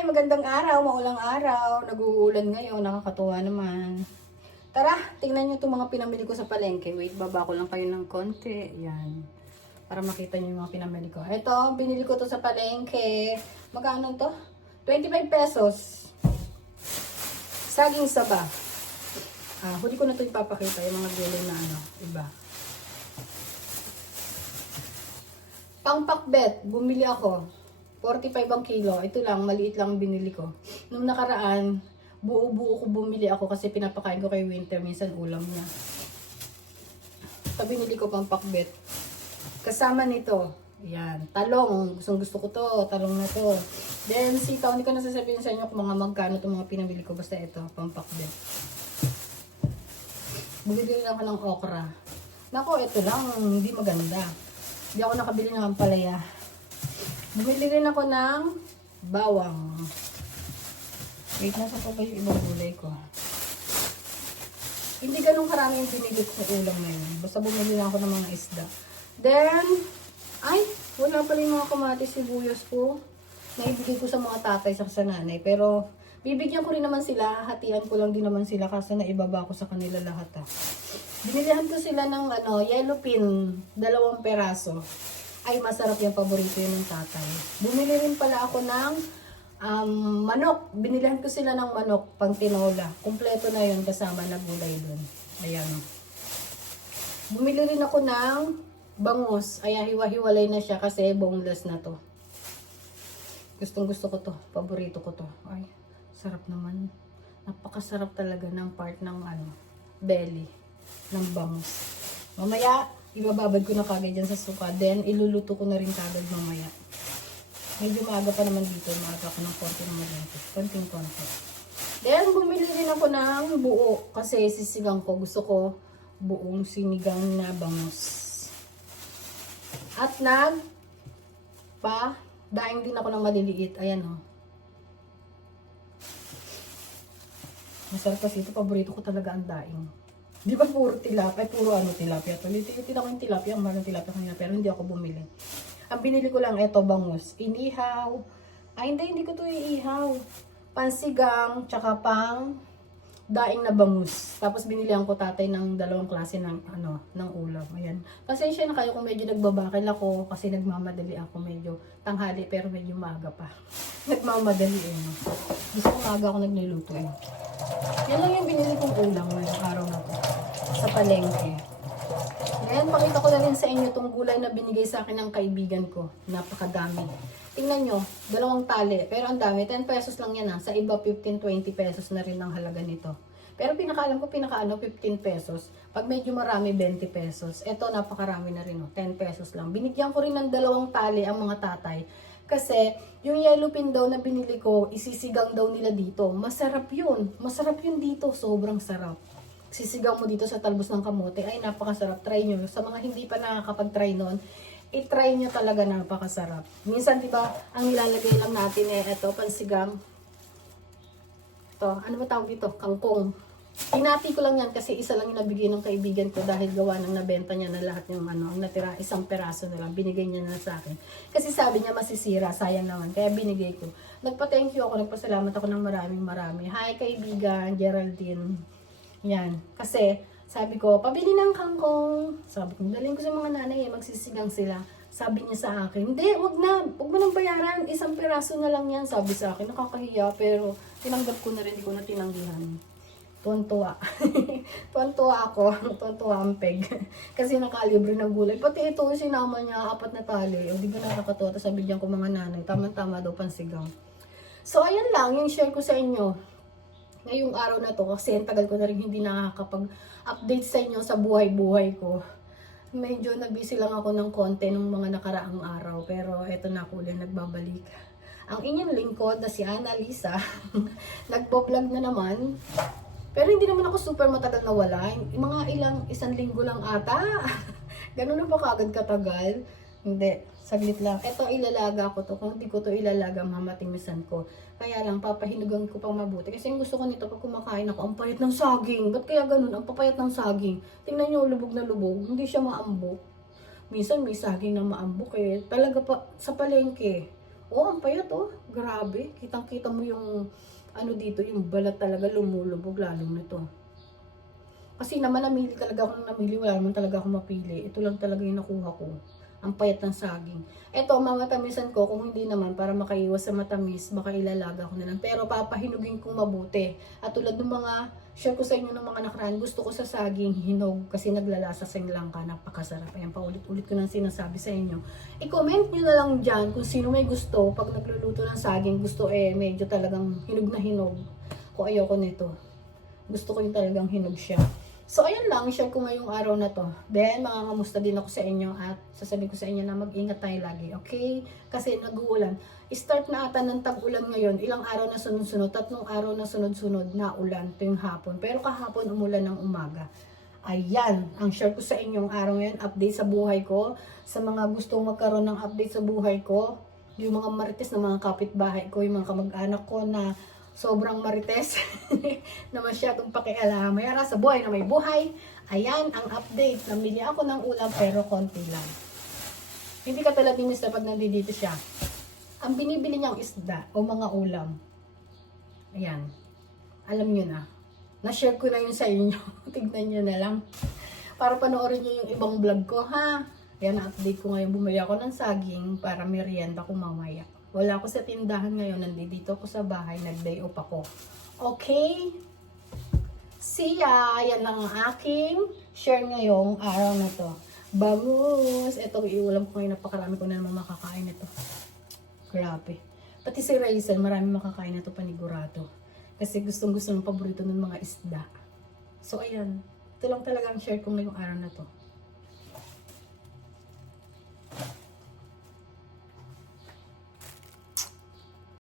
Hi! Magandang araw, maulang araw. Nag-uulan ngayon, nakakatuwa naman. Tara, tingnan nyo itong mga pinamili ko sa palengke. Wait, baba ko lang kayo ng konti. Yan. Para makita nyo yung mga pinamili ko. Ito, binili ko to sa palengke. Magkano to? 25 pesos. Saging saba. Huli ko na ito ipapakita yung mga gulay na iba. Pangpakbet, bumili ako. 45 ang kilo. Ito lang, maliit lang binili ko. Nung nakaraan, buo-buo ko bumili ako kasi pinapakain ko kay Winter. Minsan ulam niya. Ito binili ko pang pakbet. Kasama nito, yan, talong. Gusto ko to, talong na to. Then sitaw, hindi ko nasasabihin sa inyo kung mga magkano itong mga pinamili ko. Basta ito, pang pakbet. Bumili lang ako ng okra. Nako, ito lang, hindi maganda. Hindi ako nakabili ng ampalaya. Bumili rin ako ng bawang. Wait, nasa pa ba yung ibang gulay ko? Hindi ganun karami yung binili ko sa ulam ngayon. Basta bumili lang ako ng mga isda. Then, wala pala yung mga kamatis, sibuyas ko. Naibigay ko sa mga tatay sa nanay. Pero, bibigyan ko rin naman sila. Hatian ko lang din naman sila kasi naibaba ko sa kanila lahat. Binilihan ko sila ng yellow pin, 2 peraso. Ay, masarap yung paborito yun ng tatay. Bumili rin pala ako ng manok. Binilihan ko sila ng manok pang tinola. Kumpleto na yun kasama na gulay dun. Ayan. Bumili rin ako ng bangus. Ay, hiwa-hiwalay na siya kasi boneless na to. Gustong gusto ko to. Paborito ko to. Ay, sarap naman. Napakasarap talaga ng part ng belly ng bangus. Mamaya, ibababad ko na kagad dyan sa suka. Then, iluluto ko na rin kagad mamaya. Medyo maaga pa naman dito. Maaga ko ng konti naman dito. Konting-konti. Then, bumili rin ako ng buo. Kasi sisigang ko. Gusto ko buong sinigang na bangus. At daing din ako ng maliliit. Ayan o. Masarap kasi ito. Paborito ko talaga ang daing. Di ba puro tilapia? Puro tilapia. Tulitin ako yung tilapia. Ang mahal ng tilapia kanina. Pero hindi ako bumili. Ang binili ko lang ito, bangus. Inihaw. Hindi ko to iihaw. Pansigang, tsaka pang daing na bangus. Tapos binilihan ko tatay ng 2 klase ng ulam. Ayan. Pasensya na kayo kung medyo nagbabakil ako. Kasi nagmamadali ako. Medyo tanghali pero medyo maaga pa. Nagmamadali Gusto ko maaga ako nagluluto Yan lang yung binili kong ulam ngayong araw na to. Sa palengke. Ngayon, pakita ko na rin sa inyo itong gulay na binigay sa akin ng kaibigan ko. Napakadami. Tingnan nyo, 2 tali. Pero ang dami, 10 pesos lang yan Sa iba, 15-20 pesos na rin ang halaga nito. Pero pinakaalam ko, 15 pesos. Pag medyo marami, 20 pesos. Ito, napakarami na rin 10 pesos lang. Binigyan ko rin ng 2 tali ang mga tatay. Kasi, yung yellow pin daw na binili ko, isisigang daw nila dito. Masarap yun. Masarap yun dito. Sobrang sarap. Sisigang mo dito sa talbos ng kamote. Ay, napakasarap. Try nyo. Sa mga hindi pa nakakapag-try noon, i-try nyo talaga, napakasarap. Minsan, diba, ang nilalagay lang natin ito, pansigang. Ito, ano ba tawag dito? Kangkong. Hinati ko lang yan kasi isa lang yung nabigay ng kaibigan ko dahil gawa ng nabenta niya na lahat yung ang natira, 1 peraso na lang. Binigay niya na sa akin. Kasi sabi niya masisira, sayang naman. Kaya binigay ko. Nagpa-thank you ako, nagpasalamat ako ng marami. Hi kaibigan, Geraldine. Yan. Kasi, sabi ko, pabili ng kangkong. Sabi ko, dalhin ko sa mga nanay, magsisigang sila. Sabi niya sa akin, hindi, wag mo nang bayaran, 1 peraso na lang yan. Sabi sa akin, nakakahiya, pero tinanggap ko na rin, hindi ko na tinanggihan. Tuwan-tuwa. Tuwan-tuwa ako. Tuwan-tuwa ang peg. Kasi nakalibre ng gulay. Pati ito, sinama niya, 4 na tali. O, di ba nakakatuwa? Tapos sabihan ko mga nanay, tama-tama daw pansigang. So, ayan lang, yung share ko sa inyo ngayong araw na to, kasi ang tagal ko na rin hindi nakakapag-update sa inyo sa buhay-buhay ko. Medyo nabisi lang ako ng konti nung mga nakaraang araw, pero eto na ako ulit nagbabalik. Ang inyong lingkod na si Annalisa, nagpo-vlog na naman, pero hindi naman ako super matagal na wala. Mga 1 linggo lang ata. Ganun na ba kagad katagal? Hindi, saglit lang. Ito, ilalaga ko to. Kung hindi ko to ilalaga, mamatimisan ko. Kaya lang, papahinugan ko pang mabuti. Kasi yung gusto ko nito, pag kumakain ako, ang payat ng saging. Ba't kaya ganun? Ang papayat ng saging. Tingnan nyo, lubog na lubog. Hindi siya maambok. Minsan may saging na maambok Talaga pa, sa palengke. Oh, ang payat oh. Grabe. Kitang-kita mo yung ano dito, yung balat talaga lumulubog lalo nito. Kasi naman namili talaga ako ng namili, wala naman talaga ako mapili. Ito lang talaga yung nakuha ko. Ang payat ng saging. Ito, mamatamisan ko, kung hindi naman, para makaiwas sa matamis, baka ilalaga ko na lang. Pero papahinugin kong mabuti. At tulad ng mga, share ko sa inyo ng mga nakaraan, gusto ko sa saging hinog kasi naglalasa sa langka, napakasarap. Ayan, paulit-ulit ko nang sinasabi sa inyo. I-comment nyo na lang dyan kung sino may gusto, pag nagluluto ng saging, gusto medyo talagang hinog na hinog. Kung ayoko nito. Gusto ko yung talagang hinog siya. So, ayun lang, share ko ngayong araw na to. Then, mangangamusta din ako sa inyo at sasabihin ko sa inyo na mag-ingat tayo lagi, okay? Kasi nag-uulan. Start na ata ng tag-ulan ngayon. Ilang araw na sunod-sunod, 3 araw na sunod-sunod na ulan tuwing hapon. Pero kahapon umulan ng umaga. Ayan, ang share ko sa inyong araw ngayon, update sa buhay ko. Sa mga gustong magkaroon ng update sa buhay ko, yung mga marites na mga kapitbahay ko, yung mga kamag-anak ko na sobrang marites na masyadong pakialam. Mayara sa buhay na may buhay. Ayan ang update. Namili ako ng ulam pero konti lang. Hindi katulad ni Mr. pag nandito siya. Ang binibili niyang isda o mga ulam. Ayan. Alam niyo na. Na-share ko na yun sa inyo. Tignan niyo na lang. Para panoorin niyo yung ibang vlog ko, ha? Ayan, na-update ko ngayon. Bumili ako ng saging para merienda ko mamaya. Wala ako sa tindahan ngayon, nandito ako sa bahay, nag-day off ako. Okay? See ya! Yan lang ang aking share ngayong araw na to. Bangus! Ito, iulam ko ngayon, napakarami ko na naman makakain ito. Grabe. Pati si Raizel, marami makakain na ito panigurado. Kasi gustong-gusto ng paborito ng mga isda. So, ayan. Ito lang talaga ang share ko ngayong araw na to.